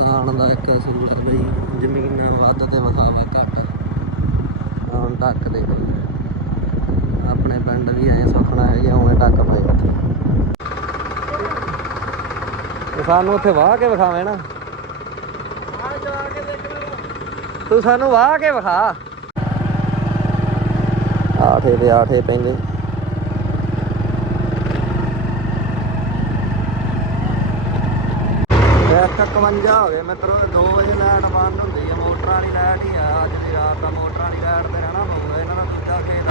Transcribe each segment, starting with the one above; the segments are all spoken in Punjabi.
ਰਾਜਸਥਾਨ ਦਾ ਇੱਕ ਅਸੂਲ ਹੈ ਬਈ ਜ਼ਮੀਨ ਵੱਧ ਤੇ ਵਿਖਾਵੇ ਘੱਟ। ਹੁਣ ਟੱਕ ਦੇ ਆਪਣੇ ਪਿੰਡ ਵੀ ਐ ਸੁਖਣਾ ਹੈਗੇ, ਉਵੇਂ ਟੱਕ ਪਏ। ਤੇ ਸਾਨੂੰ ਉੱਥੇ ਵਾਹ ਕੇ ਵਿਖਾਵੇਂ ਨਾ। ਤੂੰ ਸਾਨੂੰ ਵਾਹ ਕੇ ਵਿਖਾ। ਆਠੇ ਦੇ ਆਠੇ ਪੈਂਦੇ ਇੱਕ 51 ਹੋ ਗਏ ਮਿੱਤਰੋ 2 ਵਜੇ ਲਾਈਟ ਬੰਦ ਹੁੰਦੀ ਆ, ਮੋਟਰ ਵਾਲੀ ਲਾਈਟ ਹੀ ਆ, ਅੱਜ ਦੀ ਰਾਤ ਦਾ ਮੋਟਰ ਵਾਲੀ ਲਾਈਟ ਤੇ ਰਹਿਣਾ ਪਊਗਾ, ਇਹਨਾਂ ਦਾ ਦੂਜਾ ਖੇਤ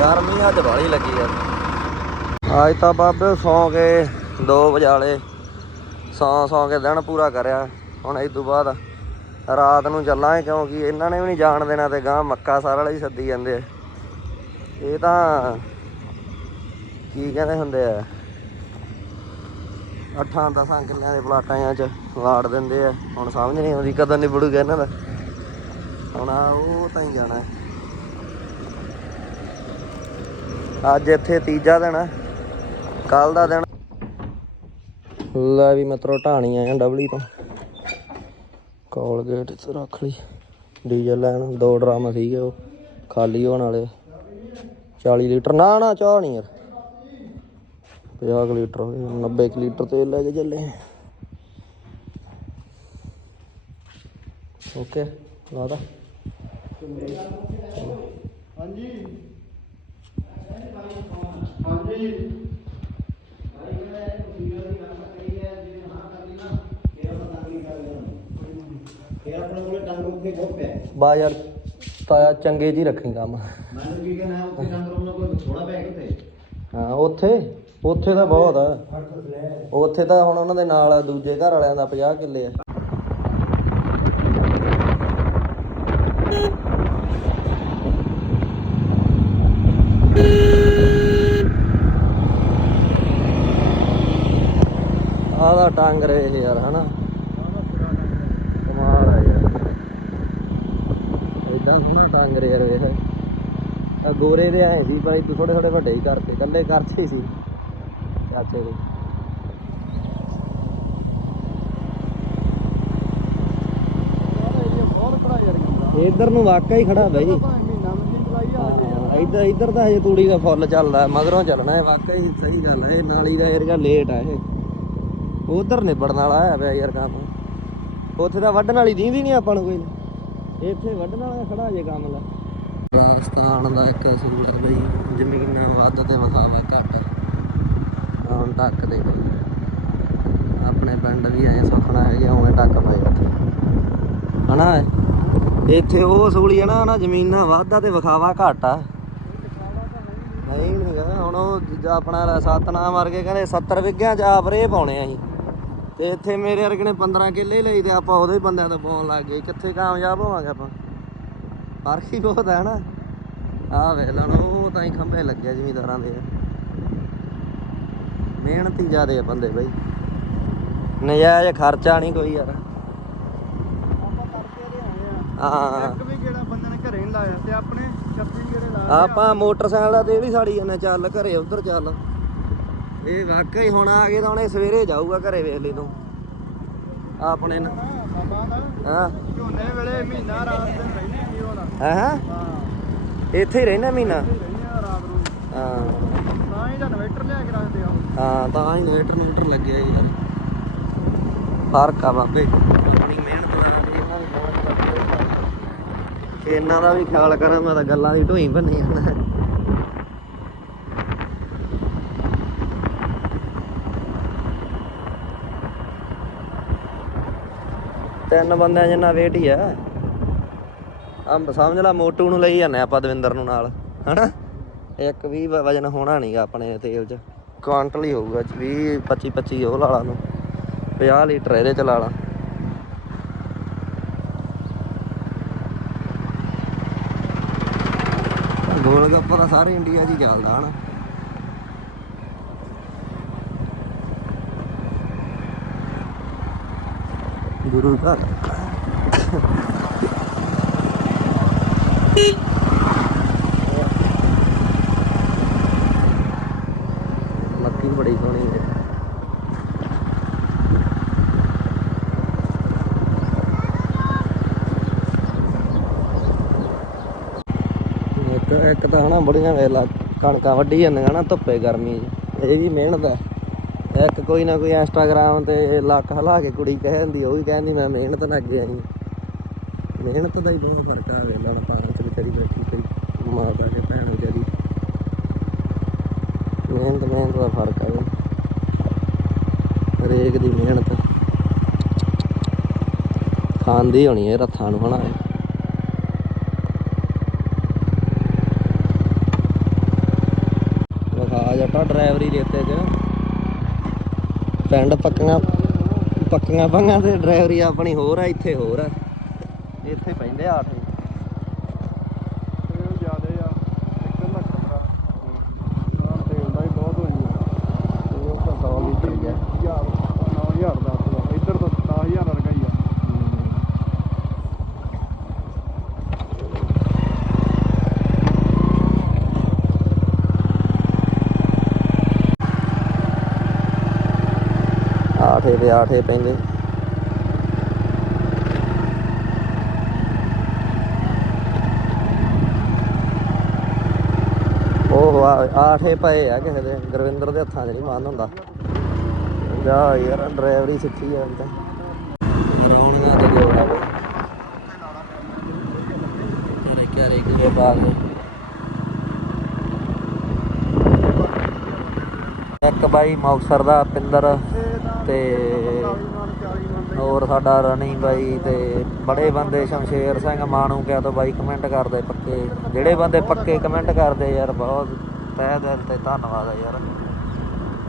ਗਰਮੀ ਅੱਜ ਬਾਹਲੀ ਲੱਗੀ ਆ। ਅੱਜ ਤਾਂ ਬਾਬੇ ਸੌਂ ਕੇ 2 ਵਜਾਲੇ ਸੌਂ ਸੌਂ ਕੇ ਦਿਨ ਪੂਰਾ ਕਰਿਆ। ਹੁਣ ਇਸ ਤੋਂ ਬਾਅਦ ਰਾਤ ਨੂੰ ਚੱਲਾਂਗੇ, ਕਿਉਂਕਿ ਇਹਨਾਂ ਨੇ ਵੀ ਨਹੀਂ ਜਾਣ ਦੇਣਾ ਤੇ ਗਾਂ ਮੱਕਾ ਸਾਰਾ ਲਈ ਸੱਦੀ ਜਾਂਦੇ ਆ। ਇਹ ਤਾਂ ਕੀ ਕਹਿੰਦੇ ਹੁੰਦੇ ਆ? ਅੱਠਾਂ ਦਸਾਂ ਕਿੱਲਿਆਂ ਦੇ ਪਲਾਟਾਂ ਚ ਵਾੜ ਦਿੰਦੇ ਆ। ਹੁਣ ਸਮਝ ਨਹੀਂ ਆਉਂਦੀ ਕਦੋਂ ਨਿਬੜੂਗਾ ਇਹਨਾਂ ਦਾ। ਹੁਣ ਆ ਉਹ ਤਾਂ ਹੀ ਜਾਣਾ। ਅੱਜ ਇੱਥੇ ਤੀਜਾ ਦਿਨ ਆ। ਕੱਲ ਦਾ ਦਿਨ। ਲੈ ਵੀ ਮਤਰੋ, ਢਾਣੀ ਆਇਆ ਡਬਲੀ ਤੋਂ। ਕੋਲਗੇਟ ਇੱਥੇ ਰੱਖ ਲਈ। ਡੀਜ਼ਲ ਲੈਣ, ਦੋ ਡਰਮ ਸੀਗੇ ਉਹ। ਖਾਲੀ ਹੋਣ ਵਾਲੇ। 40 ਲੀਟਰ। ਨਾ ਨਾ, ਚਾਹ ਨਹੀਂ ਯਾਰ। 50 ਕੁ ਲੀਟਰ ਹੋ ਗਏ 90 ਕੁ ਲੀਟਰ ਤੇਲ ਲੈ ਕੇ ਚੱਲੇ ਓਕੇ ਲਾਦਾ ਹਾਂਜੀ। ਹਾਂਜੀ। ਕੋਲੇ। ਬਾ ਯਾਰ ਤਾਇਆ ਚੰਗੇ ਜੀ ਰੱਖੀ ਕੰਮ। ਮੈਨੂੰ ਕੀ ਕਹਿਣਾ ਉੱਤੇ ਟੰਗ ਰੋਣਾ ਕੋਈ ਥੋੜਾ ਪਿਆ ਕਿਤੇ? ਹਾਂ ਉੱਥੇ? ਉੱਥੇ ਤਾਂ ਬਹੁਤ ਆ। ਉੱਥੇ ਤਾਂ ਹੁਣ ਉਹਨਾਂ ਦੇ ਨਾਲ ਦੂਜੇ ਘਰ ਵਾਲਿਆਂ ਦਾ 50 ਕਿੱਲੇ ਆ। ਆਹ ਦਾ ਟੰਗ ਰਹੇ ਯਾਰ ਹਨਾ? ਕਮਾਲ ਆ ਯਾਰ। ਇਦਾਂ ਨਾ ਟੰਗ ਰਹੇ ਯਾਰ ਵੇਖ ਆ ਗੋਰੇ ਦੇ ਆਏ ਸੀ ਪਰ ਥੋੜੇ ਥੋੜੇ ਵੱਡੇ ਹੀ ਕਰਤੇ ਇਕੱਲੇ ਕਰਤੇ ਸੀ। ਯਾਰ ਗੰਦਾ ਇੱਧਰ ਨੂੰ ਵਾਕਾ ਹੀ ਖੜਾ ਬਈ। ਹਾਂ, ਇੱਧਰ ਇੱਧਰ ਤਾਂ ਹਜੇ ਤੂੜੀ ਦਾ ਫੁੱਲ ਚੱਲਦਾ ਮਗਰੋਂ ਚੱਲਣਾ ਹੈ ਵਾਕਈ ਸਹੀ ਗੱਲ ਹੈ ਨਾਲੀ ਦਾ ਏਰੀਆ ਲੇਟ ਆ ਇਹ। ਉਧਰ ਨਿਬੜਨ ਵਾਲਾ ਹੈ ਪਿਆ ਯਾਰ ਕੰਮ। ਉੱਥੇ ਤਾਂ ਵੱਢਣ ਵਾਲੀ ਦੀਂਦੀ ਨਹੀਂ ਆਪਾਂ ਨੂੰ ਕੋਈ। ਇੱਥੇ ਵੱਢਣ ਵਾਲਾ ਖੜਾ ਜੇ ਕੰਮ ਲਾ। ਰਾਜਸਥਾਨ ਦਾ ਇੱਕ ਹੈ ਬਈ ਜ਼ਮੀਨ ਵੱਧ ਤੇ ਵਿਖਾਵੇ ਘੱਟ ਹੁਣ ਦੇ ਆਪਣੇ ਪਿੰਡ ਵੀ ਐ ਸੁਖਣਾ ਹੈਗੇ, ਉਵੇਂ ਟੱਕ ਪਏ। ਉੱਥੇ ਹਨਾ? ਇੱਥੇ ਉਹ ਅਸੂਲੀ ਹੈ ਨਾ ਨਾ ਜ਼ਮੀਨਾਂ ਵਾਧਾ ਤੇ ਵਿਖਾਵਾ ਘੱਟ ਆ। ਨਹੀਂ ਨਹੀਂ ਹੁਣ ਉਹ ਆਪਣਾ ਸਤਨਾਮ ਵਰਗੇ ਕਹਿੰਦੇ 70 ਵਿੱਗਿਆਂ ਚ ਆਪ ਰੇ ਪਾਉਣੇ ਆ ਅਸੀਂ। ਤੇ ਇੱਥੇ ਮੇਰੇ ਵਰਗੇ ਨੇ 15 ਕਿੱਲੇ ਲਈ ਤੇ ਆਪਾਂ ਉਹਦੇ ਬੰਦਿਆਂ ਤੋਂ ਪਾਉਣ ਲੱਗ ਗਏ। ਕਿੱਥੇ ਕਾਮਯਾਬ ਹੋਵਾਂਗੇ ਆਪਾਂ? ਫ਼ਰਕ ਹੀ ਬਹੁਤ ਹੈ ਨਾ ਆਹ ਵੇਖ ਲੈਣ, ਉਹ ਤਾਂ ਹੀ ਖੰਭੇ ਲੱਗਿਆ ਜ਼ਿਮੀਦਾਰਾਂ ਦੇ। ਮਿਹਨਤੀ ਜ਼ਿਆਦੇ ਆ ਬੰਦੇ ਬਈ। ਨਜਾਇਜ਼ ਖਰਚਾ ਨਹੀਂ ਕੋਈ ਯਾਰ। ਆਪਾਂ ਕਰਕੇ ਦੇ ਆਏ ਆ ਹਾਂ। ਇੱਕ ਵੀ ਕਿਹੜਾ ਬੰਦੇ ਨੇ ਘਰੇ ਨਹੀਂ ਲਾਇਆ ਤੇ ਆਪਣੇ 36 ਗੇੜੇ ਲਾ ਆਪਾਂ ਮੋਟਰਸਾਈਕਲ ਦਾ ਤੇ ਵੀ ਸਾੜੀ ਜਾਂਦੇ ਚੱਲ ਘਰੇ ਉਧਰ ਚੱਲ। ਇਹ ਵਾਕਈ ਹੁਣ ਆ ਗਏ ਤਾਂ ਇਹ ਸਵੇਰੇ ਜਾਊਗਾ ਘਰੇ ਵੇਖ ਲਈ ਤੂੰ। ਆਪਣੇ ਨਾ ਹਾਂ। ਝੋਨੇ ਵੇਲੇ ਮਹੀਨਾ ਰਾਤ ਦਿਨ ਰਹਿੰਦੇ ਸੀ ਹੁਣ। ਹਾਂ? ਹਾਂ। ਇੱਥੇ ਹੀ ਰਹਿਣਾ ਮਹੀਨਾ? ਹਾਂ। ਤਾਂ ਹੀ ਲਿਆ ਕੇ ਰੱਖਦੇ ਆ ਹਾਂ, ਤਾਂ ਇਨਵੇਟਰ ਇਨਵੇਟਰ ਲੱਗਿਆ ਯਾਰ। ਫ਼ਰਕ ਆ ਬਾਬੇ। ਆਪਣੀ ਮਿਹਨਤ ਨਾਲ ਇਹਨਾਂ ਦਾ ਵੀ ਖਿਆਲ ਕਰਾਂ, ਮੈਂ ਤਾਂ ਗੱਲਾਂ ਦੀ ਢੋਈ ਬੰਨੀ ਜਾਂਦਾ। ਤਿੰਨ ਬੰਦਿਆਂ ਜਿੰਨਾ ਵੇਟ ਹੀ ਆ। ਅੰਬ ਸਮਝ ਲਾ, ਮੋਟੂ ਨੂੰ ਲਈ ਜਾਂਦੇ ਆਪਾਂ ਦਵਿੰਦਰ ਨੂੰ ਨਾਲ, ਹਨਾ? ਇੱਕ ਵੀ ਵਜਨ ਹੋਣਾ ਨਹੀਂਗਾ ਆਪਣੇ ਤੇਲ 'ਚ। ਕੁਆਂਟਲ ਹੀ ਹੋਊਗਾ 20 25 25 ਉਹ ਲਾ ਲਾ ਨੂੰ। 50 ਲੀਟਰ ਇਹਦੇ 'ਚ ਲਾ ਲਾ। ਗੋਲ ਗੱਪਾ ਤਾਂ ਸਾਰੇ ਇੰਡੀਆ 'ਚ ਹੀ ਚੱਲਦਾ, ਹਨਾ? ਗੁਰੂ ਘਰ ਮੱਕੀ ਬੜੀ ਸੋਹਣੀ ਹੈ ਇੱਕ ਤਾਂ ਹਨਾ ਬੜੀਆਂ ਵੇਲਾ ਕਣਕਾਂ ਵੱਢੀ ਜਾਂਦੀਆਂ ਨਾ ਧੁੱਪੇ ਗਰਮੀ ਇਹ ਵੀ ਮਿਹਨਤ ਹੈ। ਇੱਕ ਕੋਈ ਨਾ ਕੋਈ ਇੰਸਟਾਗ੍ਰਾਮ ਤੇ ਲੱਕ ਹਲਾ ਕੇ ਕੁੜੀ ਕਹਿ ਦਿੰਦੀ ਉਹ ਵੀ ਕਹਿੰਦੀ, ਮੈਂ ਮਿਹਨਤ ਨਾਲ ਅੱਗੇ ਆਈ ਮਿਹਨਤ ਦਾ ਹੀ ਬਹੁਤ ਫ਼ਰਕ ਆ ਵੇਲਾ ਨਾ ਪਾਣ ਚ ਵਿਚਾਰੀ ਬੈਠੀ ਕੋਈ ਮਾਤਾ ਕੇ ਭੈਣ ਵਿਚਾਰੀ। ਮਿਹਨਤ ਮਿਹਨਤ ਦਾ ਫ਼ਰਕ ਆ ਬਈ। ਹਰੇਕ ਦੀ ਮਿਹਨਤ। ਖਾਂਦੀ ਹੋਣੀ ਇਹ ਰੱਥਾਂ ਨੂੰ ਹਨਾ। ਪਿੰਡ ਪੱਕੀਆਂ ਪੱਕੀਆਂ ਬੰਗਾਂ ਤੇ ਡਰਾਈਵਰੀ ਆਪਣੀ ਹੋਰ ਆ, ਇੱਥੇ ਹੋਰ ਆ। ਇੱਥੇ ਪੈਂਦੇ ਆ 68 ਪੈਂਦੇ। ਉਹ ਆਠੇ ਪਏ ਆ ਕਿਸੇ ਦੇ। ਗੁਰਵਿੰਦਰ ਦੇ ਹੱਥਾਂ 'ਚ ਨਹੀਂ ਮਾਨ ਹੁੰਦਾ। ਜਾ ਯਾਰ, ਡਰਾਈਵਰੀ ਸਿੱਖੀ ਆ ਤਾਂ। ਇੱਕ ਬਾਈ ਮੌਕਸਰ ਦਾ ਪਿੰਦਰ ਤੇ ਹੋਰ ਸਾਡਾ ਰਣੀ ਬਾਈ ਤੇ ਬੜੇ ਬੰਦੇ ਸ਼ਮਸ਼ੇਰ ਸਿੰਘ ਮਾਣੂ ਕਿਆ ਤੋਂ ਬਾਈ ਕਮੈਂਟ ਕਰਦੇ ਪੱਕੇ। ਜਿਹੜੇ ਬੰਦੇ ਪੱਕੇ ਕਮੈਂਟ ਕਰਦੇ ਯਾਰ, ਬਹੁਤ ਤਹਿ ਦਿਲ ਤੇ ਧੰਨਵਾਦ ਆ ਯਾਰ।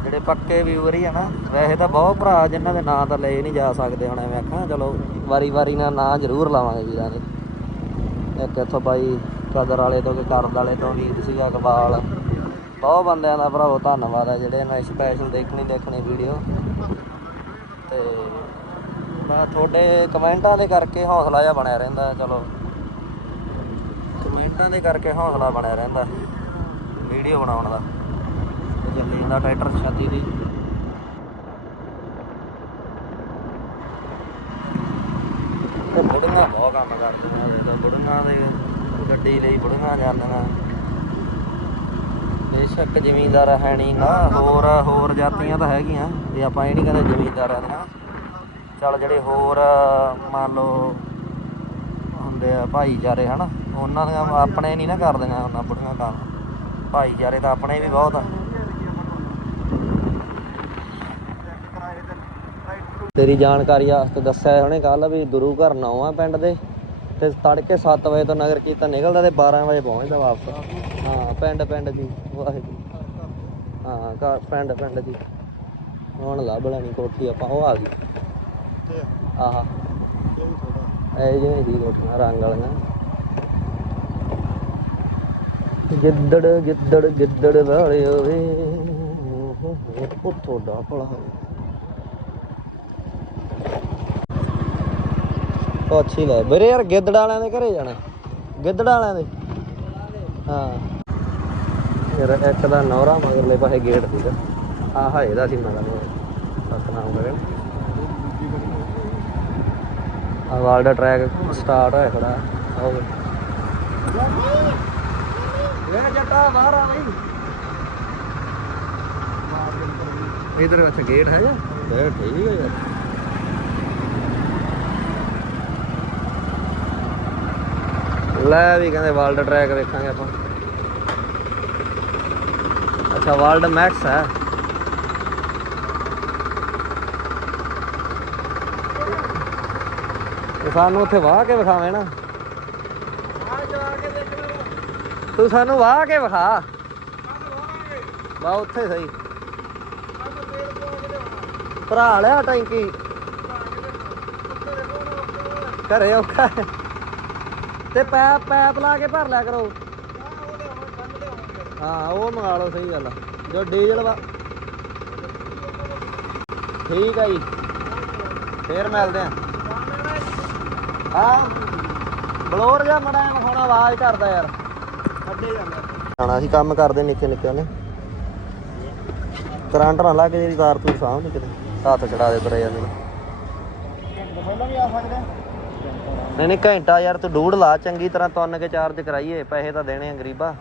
ਜਿਹੜੇ ਪੱਕੇ ਵਿਊਅਰ ਹੀ ਆ ਨਾ, ਵੈਸੇ ਤਾਂ ਬਹੁਤ ਭਰਾ ਜਿਨ੍ਹਾਂ ਦੇ ਨਾਂ ਤਾਂ ਲਏ ਨਹੀਂ ਜਾ ਸਕਦੇ ਹੁਣ ਐਵੇਂ ਆਖਾਂ, ਚਲੋ ਵਾਰੀ ਵਾਰੀ ਨਾਲ ਨਾਂ ਜ਼ਰੂਰ ਲਾਵਾਂਗੇ ਵੀਰਾਂ ਦੇ ਇੱਕ ਇੱਥੋਂ ਬਾਈ ਕਦਰ ਵਾਲੇ ਤੋਂ ਕਿ ਕਰਦ ਵਾਲੇ ਤੋਂ ਵੀਰ ਸੀਗਾ ਇਕਬਾਲ। ਬਹੁਤ ਬੰਦਿਆਂ ਦਾ ਭਰਾਵੋ ਧੰਨਵਾਦ ਆ ਜਿਹੜੇ ਨੇ ਸਪੈਸ਼ਲ ਦੇਖਣੀ ਦੇਖਣੀ ਵੀਡੀਓ ਤੇ ਮੈਂ ਤੁਹਾਡੇ ਕਮੈਂਟਾਂ ਦੇ ਕਰਕੇ ਹੌਸਲਾ ਜਿਹਾ ਬਣਿਆ ਰਹਿੰਦਾ, ਚਲੋ। ਕਮੈਂਟਾਂ ਦੇ ਕਰਕੇ ਹੌਸਲਾ ਬਣਿਆ ਰਹਿੰਦਾ, ਵੀਡੀਓ ਬਣਾਉਣ ਦਾ। ਚੱਲੀ ਜਾਂਦਾ ਟਰੈਕਟਰ ਛਾਤੀ ਦੀ ਤੇ ਬੁੜੀਆਂ ਬਹੁਤ ਕੰਮ ਕਰਦੀਆਂ ਇਹ ਬੁੜੀਆਂ ਦੇ ਗੱਡੀ ਲਈ ਬੁੜੀਆਂ ਜਾਂਦੀਆਂ। ਬੇਸ਼ੱਕ ਜ਼ਮੀਂਦਾਰ ਹੈ ਨਹੀਂ ਨਾ, ਹੋਰ ਹੋਰ ਜਾਤੀਆਂ ਤਾਂ ਹੈਗੀਆਂ ਤੇ ਆਪਾਂ ਇਹ ਨਹੀਂ ਕਹਿੰਦੇ ਜ਼ਮੀਂਦਾਰਾਂ ਦੀਆਂ ਚੱਲ ਜਿਹੜੇ ਹੋਰ ਮੰਨ ਲਓ ਹੁੰਦੇ ਆ ਭਾਈਚਾਰੇ, ਹਨਾ? ਉਹਨਾਂ ਦੀਆਂ ਆਪਣੇ ਨਹੀਂ ਨਾ ਕਰਦੀਆਂ ਉਹਨਾਂ ਬੁੜੀਆਂ ਕੰਮ ਭਾਈਚਾਰੇ ਤਾਂ ਆਪਣੇ ਵੀ ਬਹੁਤ ਆ। ਤੇਰੀ ਜਾਣਕਾਰੀ ਵਾਸਤੇ ਦੱਸਿਆ ਉਹਨੇ ਕੱਲ ਵੀ ਗੁਰੂ ਘਰ ਨੌ ਆ ਪਿੰਡ ਦੇ, ਤੇ ਤੜਕੇ 7 ਵਜੇ ਤੋਂ ਨਗਰ ਕੀਰਤਨ ਨਿਕਲਦਾ ਤੇ 12 ਵਜੇ ਪਹੁੰਚਦਾ ਵਾਪਸ। ਹਾਂ, ਪਿੰਡ ਪਿੰਡ ਦੀ, ਵਾਹਿਗੁਰੂ। ਹਾਂ, ਘਰ, ਪਿੰਡ ਪਿੰਡ ਦੀ। ਹੁਣ ਲੱਭ ਲੈਣੀ ਕੋਠੀ ਆਪਾਂ, ਉਹ ਆ ਗਈ। ਤੇ ਆਹਾ। ਇਹ ਵੀ ਥੋੜਾ ਇਹ ਜਿਹੀਆਂ ਸੀ ਕੋਠੀਆਂ ਰੰਗ ਵਾਲੀਆਂ। ਗਿੱਦੜ ਗਿੱਦੜ ਗਿੱਦੜ ਵਾਲੇ ਓਏ। ਉਹ ਤੁਹਾਡਾ ਭਲਾ। ਅੱਛੀ ਲੈ। ਵੀਰੇ ਯਾਰ ਗਿੱਦੜ ਵਾਲਿਆਂ ਦੇ ਘਰੇ ਜਾਣਾ। ਗਿੱਦੜ ਵਾਲਿਆਂ ਦੇ। ਹਾਂ। ਯਾਰ ਇੱਕ ਦਾ ਨੌਰਾ ਮਗਰਲੇ ਪਾਸੇ ਗੇਟ ਸੀਗਾ। ਆਹ ਇਹਦਾ ਸੀ ਮਗਰ ਸਤਨਾਮ ਕਰੇ। ਆ ਵਾਲਡਾ ਟਰੈਕ ਸਟਾਰਟ ਹੋਇਆ ਖੜਾ ਆਓ। ਇਹ ਜੱਟਾ ਬਾਹਰ ਆ ਬਈ। ਇਧਰ ਅੱਛਾ ਗੇਟ ਹੈਗਾ ਇਹ ਠੀਕ ਹੈ ਯਾਰ। ਲੈ ਵੀ ਕਹਿੰਦੇ ਵਰਲਡ ਟਰੈਕ ਵੇਖਾਂਗੇ ਆਪਾਂ। ਅੱਛਾ ਵਰਲਡ ਮੈਕਸ ਹੈ। ਤੇ ਸਾਨੂੰ ਉੱਥੇ ਵਾਹ ਕੇ ਵਿਖਾਵੇਂ ਨਾ। ਤੂੰ ਸਾਨੂੰ ਵਾਹ ਕੇ ਵਿਖਾ। ਵਾ ਉੱਥੇ ਸਹੀ। ਭਰਾ ਲਿਆ ਟੈਂਕੀ। ਘਰੇ ਔਖਾ ਤੇ ਪੈਪ ਪੈਪ ਲਾ ਕੇ ਭਰ ਲਿਆ ਕਰੋ। ਹਾਂ, ਉਹ ਮੰਗਾ ਲਓ, ਸਹੀ ਗੱਲ ਆ। ਜੋ ਡੀਜ਼ਲ ਵਾ। ਠੀਕ ਆ ਜੀ। ਫੇਰ ਮਿਲਦੇ ਆ। ਹਾਂ। ਬਲੋਰ ਜਾਂ ਮੜਾ ਹੁਣ ਆਵਾਜ਼ ਕਰਦਾ ਯਾਰ। ਅੱਡੇ ਜਾਂਦਾ ਆਣਾ ਸੀ ਕੰਮ ਕਰਦੇ ਨਿੱਕੇ ਨਿੱਕੇ ਨੇ। ਕਰੰਟ ਨਾ ਲੱਗ ਜਿਹੜੀ ਤਾਰ ਤੂੰ ਸਾਹਮਣੇ ਕਿਤੇ। ਹੱਥ ਚੜਾ ਦੇ ਤਰੇ ਜਾਂਦੇ ਨੇ। ਪਹਿਲਾਂ ਵੀ ਆ ਸਕਦੇ ਆ ਨਹੀਂ ਨਹੀਂ ਘੰਟਾ ਯਾਰ ਤੂੰ ਡੂੜ ਲਾ ਚੰਗੀ ਤਰ੍ਹਾਂ ਤੁੰਨ ਕੇ ਚਾਰਜ ਕਰਾਈਏ ਪੈਸੇ ਤਾਂ ਦੇਣੇ ਆ ਗਰੀਬਾ।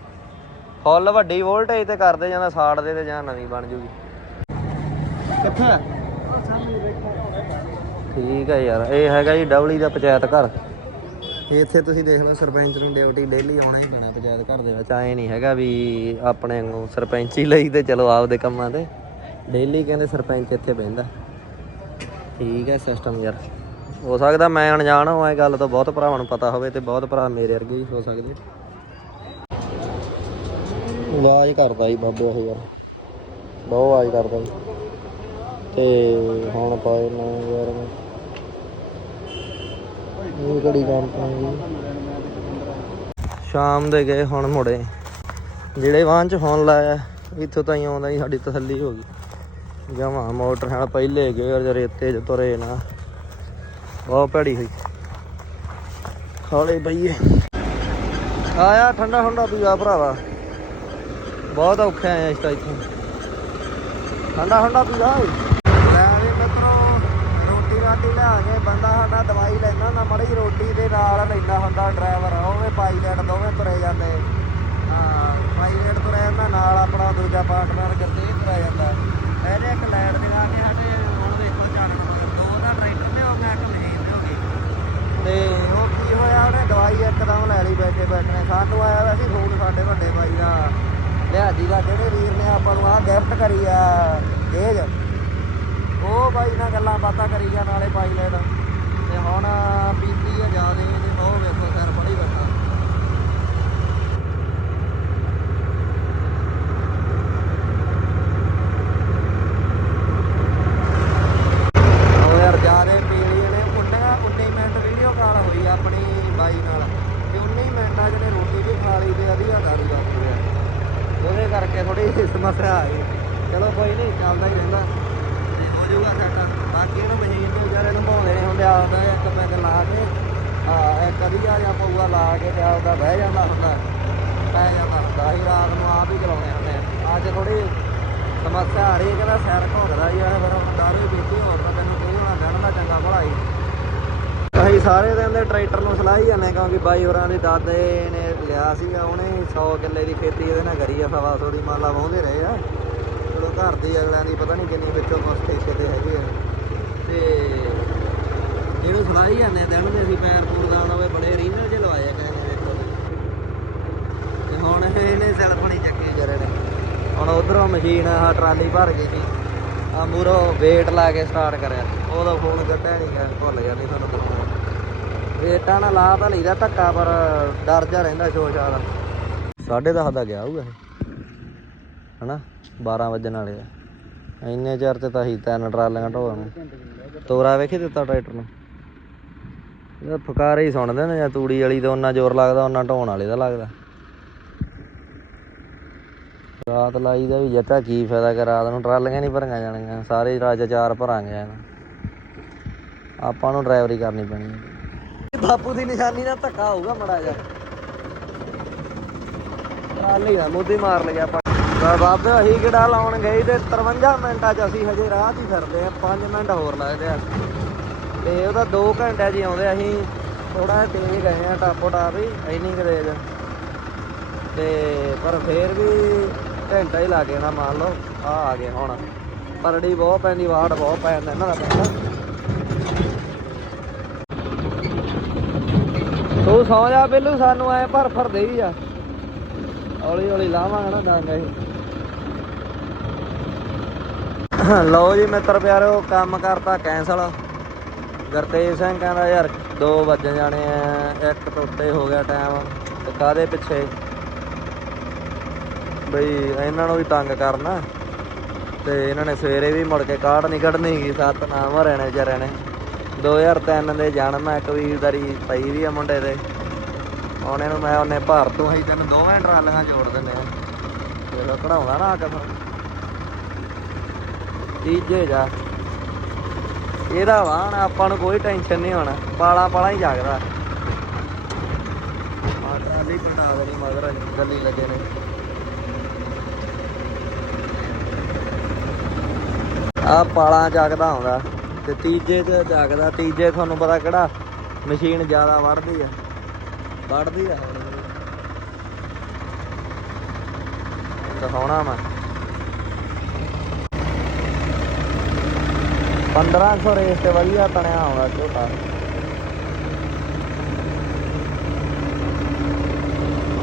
ਫੁੱਲ ਵੱਡੀ ਵੋਲਟੇਜ ਤੇ ਕਰਦੇ ਜਾਂਦਾ ਸਾੜਦੇ ਤੇ ਜਾਂ ਨਵੀਂ ਬਣ ਜੂਗੀ। ਕਿੱਥੇ ਠੀਕ ਹੈ ਯਾਰ ਇਹ ਹੈਗਾ ਜੀ ਡਬਲੀ ਦਾ ਪੰਚਾਇਤ ਘਰ। ਇੱਥੇ ਤੁਸੀਂ ਦੇਖ ਲਓ ਸਰਪੰਚ ਨੂੰ ਡਿਊਟੀ ਡੇਲੀ ਆਉਣਾ ਹੀ ਪੈਣਾ ਪੰਚਾਇਤ ਘਰ ਦੇ ਵਿੱਚ। ਐ ਨਹੀਂ ਹੈਗਾ ਵੀ ਆਪਣੇ ਵਾਂਗੂ ਸਰਪੰਚੀ ਲਈ ਤੇ ਚਲੋ ਆਪਦੇ ਕੰਮਾਂ ਤੇ। ਡੇਲੀ ਕਹਿੰਦੇ ਸਰਪੰਚ ਇੱਥੇ ਬਹਿੰਦਾ। ਠੀਕ ਹੈ ਸਿਸਟਮ ਯਾਰ। ਹੋ ਸਕਦਾ ਮੈਂ ਅਣਜਾਣ ਹੋਵਾਂ ਇਹ ਗੱਲ ਤੋਂ ਬਹੁਤ ਭਰਾਵਾਂ ਨੂੰ ਪਤਾ ਹੋਵੇ ਤੇ ਬਹੁਤ ਭਰਾ ਮੇਰੇ ਵਰਗੇ ਵੀ ਹੋ ਸਕਦੇ। ਆਵਾਜ਼ ਕਰਦਾ ਜੀ ਬਾਬੇ ਉਹ ਯਾਰ। ਬਹੁਤ ਆਵਾਜ਼ ਕਰਦਾ ਜੀ। ਤੇ ਹੁਣ ਪਾਏ ਨਾ ਯਾਰ ਮੈਂ ਇਹ ਕਿਹੜੀ ਕੰਪਨੀ ਸ਼ਾਮ ਦੇ ਗਏ ਹੁਣ ਮੁੜੇ। ਜਿਹੜੇ ਵਾਹਨ ਚ ਫੋਨ ਲਾਇਆ, ਇੱਥੋਂ ਤਾਂ ਹੀ ਆਉਂਦਾ ਹੀ ਸਾਡੀ ਤਸੱਲੀ ਹੋ ਗਈ। ਜਮਾ ਮੋਟਰ ਨਾਲ ਪਹਿਲੇ ਗਏ, ਔਰ ਰੇਤੇ ਚ ਤੁਰੇ ਨਾ, ਬਹੁਤ ਭੈੜੀ ਹੋਈ। ਹੌਲੇ ਬਈਏ। ਆਇਆ, ਠੰਡਾ ਠੰਡਾ ਪੀਆ ਭਰਾਵਾ। ਬਹੁਤ ਔਖੇ ਆਏ ਇਸ ਤਾਂ ਇੱਥੇ। ਠੰਡਾ ਠੰਡਾ ਪੀਆ ਰੋਟੀ ਰਾਟੀ ਲੈ ਕੇ ਬੰਦਾ ਸਾਡਾ ਦਵਾਈ ਲੈਂਦਾ ਨਾ ਮੜੀ ਰੋਟੀ ਦੇ ਨਾਲ ਲੈਂਦਾ ਹੁੰਦਾ ਡਰਾਈਵਰ, ਉਹਵੇਂ ਪਾਇਲਟ ਦੋਵੇਂ ਤੁਰੇ ਜਾਂਦੇ। ਹਾਂ ਪਾਇਲਟ ਤੁਰਿਆ ਜਾਂਦਾ, ਨਾਲ ਆਪਣਾ ਦੂਜਾ ਪਾਰਟਨਰ ਕਰਦੇ ਤੁਰਿਆ ਜਾਂਦਾ। ਇਹਨੇ ਇੱਕ ਲਾਈਟ ਦਿਖਾ ਕੇ ਸਾਡੇ ਹੁਣ ਦੇਖੋ ਚੱਲ ਦੋ ਦਾ ਟਰੈਕਟਰ ਤੇ ਹੋ ਗਿਆ, ਇੱਕ ਮਸ਼ੀਨ ਤੇ ਹੋ ਗਈ। ਤੇ ਉਹ ਕੀ ਹੋਇਆ, ਉਹਨੇ ਦਵਾਈ ਇੱਕਦਮ ਲੈ ਲਈ ਬੈਠੇ ਬੈਠੇ। ਸਾਨੂੰ ਆਇਆ ਵਾ ਸੀ ਫੋਨ ਸਾਡੇ ਵੱਡੇ ਭਾਈ ਦਾ। ਲਿਆਜੀ ਦਾ, ਜਿਹੜੇ ਵੀਰ ਨੇ ਆਪਾਂ ਨੂੰ ਆਹ ਗਿਫਟ ਕਰੀ ਆ, ਤੇਜ਼। ਉਹ ਬਾਈ ਨਾਲ ਗੱਲਾਂ ਬਾਤਾਂ ਕਰੀ ਜਾ ਨਾਲੇ ਪਾਇਲਟ। ਤੇ ਹੁਣ ਪੀਤੀ ਆ ਜਿਆਦੇ ਤੇ ਉਹ ਵੇਖੋ ਸਿਰ ਫੜੀ ਬੈਠਾ ਉਹ ਯਾਰ ਜਿਆਦੇ ਪੀਲੀ ਨੇ ਮੁੰਡਿਆਂ 19 ਮਿੰਟ ਵੀਡੀਓ ਕਾਲ ਹੋਈ ਆਪਣੀ ਬਾਈ ਨਾਲ ਤੇ 19 ਮਿੰਟਾਂ ਚ ਨੇ ਰੋਟੀ ਵੀ ਖਾ ਲਈ ਤੇ ਅਧੀਆ ਦਾਰੂ ਵਾਪਰੀ ਆ ਉਹਦੇ ਕਰਕੇ ਥੋੜੀ ਸਮੱਸਿਆ ਆ ਗਈ ਚਲੋ ਕੋਈ ਨਹੀਂ ਚੱਲਦਾ ਹੀ ਰਹਿੰਦਾ ਤੇ ਹੋ ਜਾਊਗਾ ਸੈੱਟ ਬਾਕੀ ਇਹਨੂੰ ਮਸ਼ੀਨ ਨੂੰ ਵਿਚਾਰੇ ਨੂੰ ਭਾਉਂਦੇ ਨੇ ਹੁੰਦੇ ਆਪਦਾ ਇੱਕ ਪੈਗ ਲਾ ਕੇ ਆ ਇੱਕ ਅਧੀਆ ਜਾਂ ਪਊਆ ਲਾ ਕੇ ਤੇ ਆਪਦਾ ਬਹਿ ਜਾਂਦਾ ਹੁੰਦਾ ਪੈ ਜਾਂਦਾ ਹੁੰਦਾ ਅਸੀਂ ਰਾਤ ਨੂੰ ਆਪ ਹੀ ਚਲਾਉਣੇ ਹੁੰਦੇ ਆ ਅੱਜ ਥੋੜੀ ਸਮੱਸਿਆ ਆ ਰਹੀ ਹੈ ਕਹਿੰਦਾ ਸਿਰ ਘੁੰਮਦਾ ਹੀ ਆ ਫਿਰ ਹੁਣ ਦਾਰੂ ਪੀਤੀ ਹੋਰ ਤਾਂ ਤੈਨੂੰ ਕੀ ਹੋਣਾ ਬਹਿਣ ਦਾ ਚੰਗਾ ਭਲਾ ਹੀ ਅਸੀਂ ਸਾਰੇ ਦਿਨ ਦੇ ਟਰੈਕਟਰ ਨੂੰ ਕਿਉਂਕਿ ਬਾਈ ਹੋਰਾਂ ਦੇ ਦਾਦੇ ਨੇ ਲਿਆ ਸੀਗਾ, ਉਹਨੇ 100 ਕਿੱਲੇ ਦੀ ਖੇਤੀ ਇਹਦੇ ਨਾਲ ਕਰੀ ਆ, ਸਵਾ ਸੌ ਦੀ ਮਾਲਾ ਵਾਹੁੰਦੇ ਰਹੇ ਆ। ਚਲੋ ਘਰ ਦੀ ਅਗਲਿਆਂ ਦੀ ਪਤਾ ਨਹੀਂ ਕਿੰਨੀ ਵਿੱਚੋਂ ਕੁਛ ਠੇਕੇ ਤੇ ਹੈਗੇ ਆ। ਤੇ ਇਹਨੂੰ ਸਲਾਹ ਹੀ ਜਾਂਦੇ ਦਿਨ ਦੇ ਅਸੀਂ ਪੈਰ ਪੂਰ ਦਾ ਹੋਵੇ ਬੜੇ ਰੀਨਲ ਚ ਲਵਾਏ ਆ ਕਹਿੰਦੇ ਵੇਖੋ ਤੇ ਹੁਣ ਇਹਨੇ ਸੈਲਫ ਨਹੀਂ ਚੱਕੀ ਜਰੇ ਨੇ। ਹੁਣ ਉਧਰੋਂ ਮਸ਼ੀਨ ਆ, ਟਰਾਲੀ ਭਰ ਗਈ ਸੀ ਆ ਮੂਰੋ ਵੇਟ ਲਾ ਕੇ ਸਟਾਰਟ ਕਰਿਆ। ਉਹਦਾ ਫੋਨ ਕੱਟਿਆ ਨਹੀਂ ਗਿਆ, ਭੁੱਲ ਗਿਆ ਨਹੀਂ ਤੁਹਾਨੂੰ ਦਿਖਾਉਣਾ। ਵੇਟਾਂ ਨਾਲ ਲਾ ਤਾਂ ਲਈਦਾ ਧੱਕਾ, ਪਰ ਡਰ ਜਾ ਰਹਿੰਦਾ ਸ਼ੋਸ਼ਾ ਦਾ ਸਾਢੇ ਦਾ ਗਿਆ ਹੋਊਗਾ ਇਹ। ਹਨਾ? 12 ਵਜਣ ਵਾਲੇ ਆ। ਇੰਨੇ ਚਿਰ ਤੇ ਤਾਂ ਹੀ ਤਿੰਨ ਟਰਾਲੀਆਂ ਢੋਣ ਤੋਰਾ ਵੇਖੀ ਦਿੱਤਾ ਟਰੈਕਟਰ ਨੂੰ? ਇਹ ਫਕਾਰੇ ਹੀ ਸੁਣਦੇ ਨੇ, ਜਾਂ ਤੂੜੀ ਵਾਲੀ ਤੇ ਉਹਨਾਂ ਜ਼ੋਰ ਲੱਗਦਾ ਉਹਨਾਂ ਢੋਣ ਵਾਲੇ ਦਾ ਲੱਗਦਾ। ਰਾਤ ਲਾਈ ਦਾ ਵੀ ਜੱਟਾ ਕੀ ਫਾਇਦਾ ਕਿ ਰਾਤ ਨੂੰ ਟਰਾਲੀਆਂ ਨਹੀਂ ਭਰੀਆਂ ਜਾਣਗੀਆਂ, ਸਾਰੇ ਰਾਜ ਚਾਰ ਭਰਾਂਗੇ ਆਪਾਂ ਨੂੰ ਡਰਾਈਵਰੀ ਕਰਨੀ ਪੈਣੀ ਹੈ। ਬਾਪੂ ਦੀ ਨਿਸ਼ਾਨੀ ਨਾਲ ਧੱਕਾ ਹੋਊਗਾ ਮੜਾ ਜਾ ਟਰਾਲੀ ਦਾ ਮੁੱਦੀ ਮਾਰ ਲਿਆ ਆਪਾਂ। ਬਾਬੇ ਅਸੀਂ ਕਿਹੜਾ ਲਾਉਣ ਗਏ ਤੇ 53 ਮਿੰਟਾਂ ਚ ਅਸੀਂ ਹਜੇ ਰਾਹ 'ਚ ਹੀ ਫਿਰਦੇ ਆ 5 ਮਿੰਟ ਹੋਰ ਲੱਗਦੇ ਆ। ਤੇ ਉਹਦਾ 2 ਘੰਟੇ 'ਚ ਹੀ ਆਉਂਦੇ, ਅਸੀਂ ਥੋੜਾ ਤੇਜ਼ ਗਏ ਆ ਟਾਪੋ ਟਾਪ ਹੀ, ਇੰਨੀ ਕਰੇਜ ਤੇ ਪਰ ਫੇਰ ਵੀ ਘੰਟਾ ਹੀ ਲੱਗ ਜਾਣਾ, ਮੰਨ ਲਓ, ਆ ਆ ਗਏ ਹੁਣ। ਪਰੜੀ ਬਹੁਤ ਪੈਂਦੀ ਵਾੜ ਬਹੁਤ ਪੈ ਜਾਂਦਾ, ਇਹਨਾਂ ਦਾ ਪੈਂਦਾ। ਤੂੰ ਸੌ ਜਾ ਬਿੱਲੂ, ਸਾਨੂੰ ਐ ਭਰ ਭਰ ਦੇ ਹੀ ਆ ਹੌਲੀ ਹੌਲੀ ਲਾਵਾਂਗੇ ਨਾ ਡਾਂਗਾ ਹੀ ਲਓ ਜੀ ਮਿੱਤਰ ਪਿਆਰਿਓ ਕੰਮ ਕਰਤਾ ਕੈਂਸਲ ਗੁਰਤੇਜ ਸਿੰਘ ਕਹਿੰਦਾ, ਯਾਰ 2 ਵੱਜ ਜਾਣੇ ਆ, ਇੱਕ ਤੋਂ ਉੱਤੇ ਹੋ ਗਿਆ ਟਾਈਮ ਤੇ ਕਾਦੇ ਪਿੱਛੇ? ਬਈ, ਇਹਨਾਂ ਨੂੰ ਵੀ ਤੰਗ ਕਰਨਾ। ਤੇ ਇਹਨਾਂ ਨੇ ਸਵੇਰੇ ਵੀ ਮੁੜ ਕੇ ਕਾਢ ਨਹੀਂ ਕੱਢਣੀ ਗੀ, ਸਤਨਾਮ ਹਰਿਆ ਨੇ ਵਿਚਾਰਿਆਂ ਨੇ। 2003 ਦੇ ਜਨਮ ਹੈ ਕਬੀਰਦਾਰੀ ਪਈ ਵੀ ਆ ਮੁੰਡੇ ਦੇ। ਹੁਣ ਨੂੰ ਮੈਂ ਉਹਨੇ ਭਰ ਤੋਂ ਅਸੀਂ ਤੈਨੂੰ ਦੋਵੇਂ ਟਰਾਲੀਆਂ ਜੋੜ ਦਿੰਦੇ ਆ। ਜਦੋਂ ਕਢਾਉਂਦਾ ਨਾ ਆ ਕੇ ਤੀਜੇ ਜਾ। ਇਹਦਾ ਵਾਹਣ ਆਪਾਂ ਨੂੰ ਕੋਈ ਟੈਨਸ਼ਨ ਨਹੀਂ ਹੋਣਾ। ਪਾਲਾ ਪਾਲਾ ਹੀ ਜਾਗਦਾ। ਆ ਟਰਾਲੀ ਪਟਾ ਦੇਣੀ ਮਗਰ ਗੱਲੀ ਲੱਗੇ ਨੇ। ਆ ਪਾਲਾ ਜਾਗਦਾ ਆਉਂਦਾ। ਤੇ ਤੀਜੇ ਚ ਜਾਗਦਾ, ਤੀਜੇ ਤੁਹਾਨੂੰ ਪਤਾ ਕਿਹੜਾ ਮਸ਼ੀਨ ਜ਼ਿਆਦਾ ਵੜਦੀ ਆ। ਵੱਢਦੀ ਆ। ਦਿਖਾਉਣਾ ਮੈਂ। 1500 ਰੇਸ ਤੇ ਵਧੀਆ ਤਣਿਆ ਆਉਂਦਾ ਝੋਟਾ।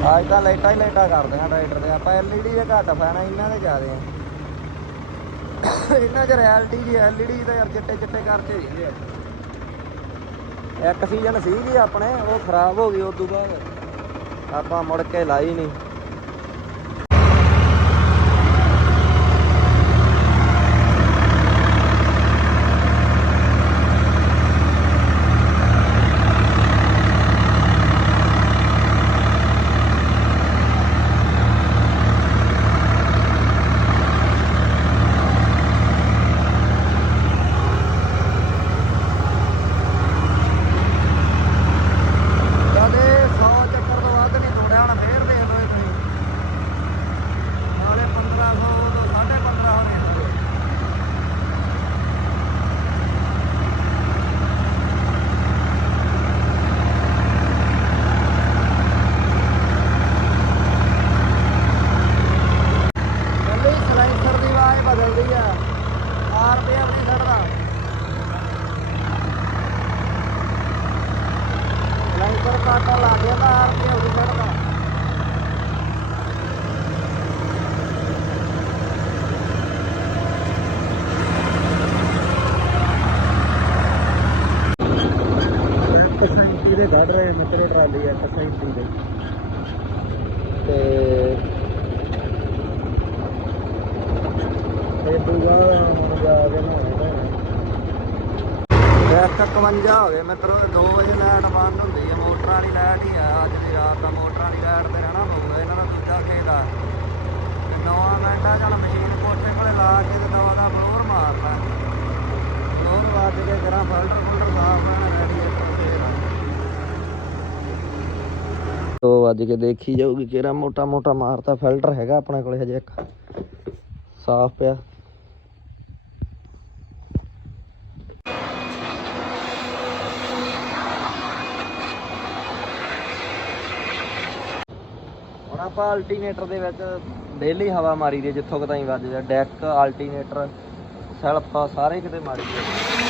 ਅੱਜ ਤਾਂ ਲਾਈਟਾਂ ਹੀ ਲਾਈਟਾਂ ਕਰਦੇ ਆ ਟਰੈਕਟਰ ਦੇ ਆਪਾਂ ਐਲਈਡੀ ਦੇ ਘੱਟ ਫੈਨ ਆ, ਇਹਨਾਂ ਦੇ ਜ਼ਿਆਦੇ ਆ। ਇਹਨਾਂ 'ਚ ਰਿਐਲਿਟੀ ਦੀ ਐਲਈਡੀ ਤਾਂ ਯਾਰ ਚਿੱਟੇ ਚਿੱਟੇ ਕਰਦੇ ਰਹਿੰਦੇ ਆ। ਇੱਕ ਸੀਜ਼ਨ ਸੀਗੀ ਆਪਣੇ, ਉਹ ਖਰਾਬ ਹੋ ਗਈ ਉਸ ਤੋਂ ਬਾਅਦ। ਆਪਾਂ ਮੁੜ ਕੇ ਲਾਈ ਨਹੀਂ ਕਦੇ 100 ਚੱਕਰ ਤੋਂ ਵੱਧ ਨਹੀਂ ਤੋੜਿਆ ਹੁਣ ਫੇਰ ਦੇਖ ਲਓ ਇਹ ਤੁਸੀਂ ਨਾਲੇ 1500 ਤੋਂ 1550 ਰੇਟ ਹੋਏ ਕੱਲੀ ਸਲਾਈਸਰ ਦੀ ਆਵਾਜ਼ ਬਦਲਦੀ ਆ ਆਰਪੀਐਮ ਨਹੀਂ ਛੱਡਦਾ ਸਲਾਈਸਰ ਕਾਟਾ ਲਾ ਗਿਆ ਤਾਂ ਆਰਪੀਐਮ ਨਹੀਂ ਛੱਡਦਾ ਪਰਸੈਂਟੀ ਦੇ ਕੱਢ ਰਹੇ ਮਿੱਤਰੋ ਟਰਾਲੀ ਹੈ ਪਰਸੈਂਟੀ ਦੇ ਤੇ ਇਹ ਦੂਆ ਹੁਣ ਜਾ ਕੇ ਨਾ ਇੱਕ 51 ਹੋ ਗਏ ਮਿੱਤਰੋ 2 ਵਜੇ ਲਾਈਟ ਬੰਦ ਹੁੰਦੀ ਹੈ ਮੋਟਰ ਵਾਲੀ ਲਾਈਟ ਹੀ ਆ, ਅੱਜ ਦੀ ਰਾਤ ਦਾ ਮੋਟਰ ਵਾਲੀ ਲਾਈਟ ਤੇ ਰਹਿਣਾ ਪਊਗਾ, ਇਹਨਾਂ ਦਾ ਦੂਜਾ ਖੇਤ ਆ। ਤੇ ਨਵਾਂ ਮਿੰਟਾ ਚੱਲ ਮਸ਼ੀਨ ਕੋਠੇ ਕੋਲੇ ਲਾ ਕੇ ਤੇ ਨਵਾਂ ਦਾ ਫਲੋਰ ਮਾਰਦਾ ਫਲੋਰ ਵੱਜ ਕੇ ਕਰਾਂ ਫਿਲਟਰ ਫੁਲਟਰ ਸਾਫ਼ ਕਰਨਾ ਉਹ ਵੱਜ ਕੇ ਦੇਖੀ ਜਾਊਗੀ ਕਿਹੜਾ ਮੋਟਾ ਮੋਟਾ ਮਾਰਤਾ ਫਿਲਟਰ ਹੈਗਾ ਆਪਣੇ ਕੋਲੇ ਹਜੇ ਇੱਕ। ਸਾਫ਼ ਪਿਆ। ਹੁਣ ਆਪਾਂ ਅਲਟੀਨੇਟਰ ਦੇ ਵਿੱਚ ਡੇਲੀ ਹਵਾ ਮਾਰੀ ਦੀ ਜਿੱਥੋਂ ਕਿਤੇ ਤਾਈਂ ਵੱਜਦਾ ਡੈਕ ਅਲਟੀਨੇਟਰ ਸੈਲਫ ਸਾਰੇ ਕਿਤੇ ਮਾਰੀ ਦੀ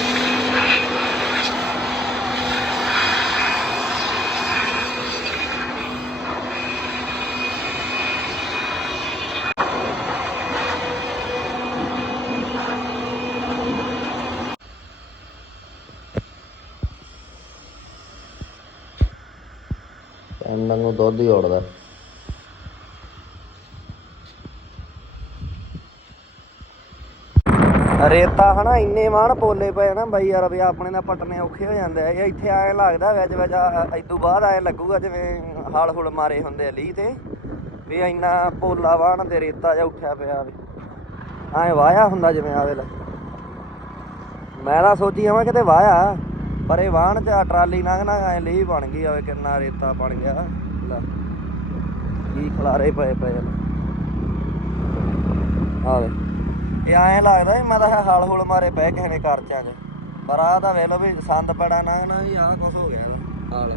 ਦੁੱਧ ਹੀ ਉੜਦਾ। ਰੇਤਾ ਹਨਾ, ਇੰਨੇ ਮਾਣ ਪੋਲੇ ਪਏ ਨਾ ਬਾਈ ਯਾਰ ਵੀ ਆਪਣੇ ਦਾ ਪਟਨੇ ਔਖੇ ਹੋ ਜਾਂਦੇ ਆ ਇੱਥੇ ਆਏ ਲੱਗਦਾ ਵਿੱਚ ਵਿੱਚ ਇਦੋਂ ਬਾਅਦ ਆਏ ਲੱਗੂਗਾ ਜਿਵੇਂ ਹਾਲ ਹੁਲ ਮਾਰੇ ਹੁੰਦੇ ਆ ਤੇ, ਵੀ ਇੰਨਾ ਪੋਲਾ ਵਾਹਣ ਤੇ ਰੇਤਾ ਜਿਹਾ ਉੱਠਿਆ ਪਿਆ ਵੀ। ਐ ਵਾਇਆ ਹੁੰਦਾ ਜਿਵੇਂ ਆਵੇ ਲੈ ਮੈਂ ਤਾਂ ਸੋਚੀ ਜਾਵਾਂ ਕਿਤੇ ਵਾਇਆ, ਪਰ ਇਹ ਵਾਹਣ ਚ ਟਰਾਲੀ ਲੰਘਣਾ ਐ ਲੀ ਬਣ ਗਈ ਆਵੇ ਕਿੰਨਾ ਰੇਤਾ ਬਣ ਗਿਆ। ਲੈ। ਕੀ ਖਲਾਰੇ ਪਏ ਪਏ ਲੈ ਇਹ ਐਂ ਲੱਗਦਾ ਵੀ ਮੈਂ ਤਾਂ ਹਾਲ ਹੁਲ ਮਾਰੇ ਪੈ ਕਿਸੇ ਨੇ ਕਰਚਾਂ 'ਚ। ਪਰ ਆਹ ਤਾਂ ਵੇਖ ਲਓ ਵੀ ਸੰਦ ਪੜਾ ਨਾ ਨਾ ਵੀ ਆਹ ਕੁਛ ਹੋ ਗਿਆ ਹਾਲ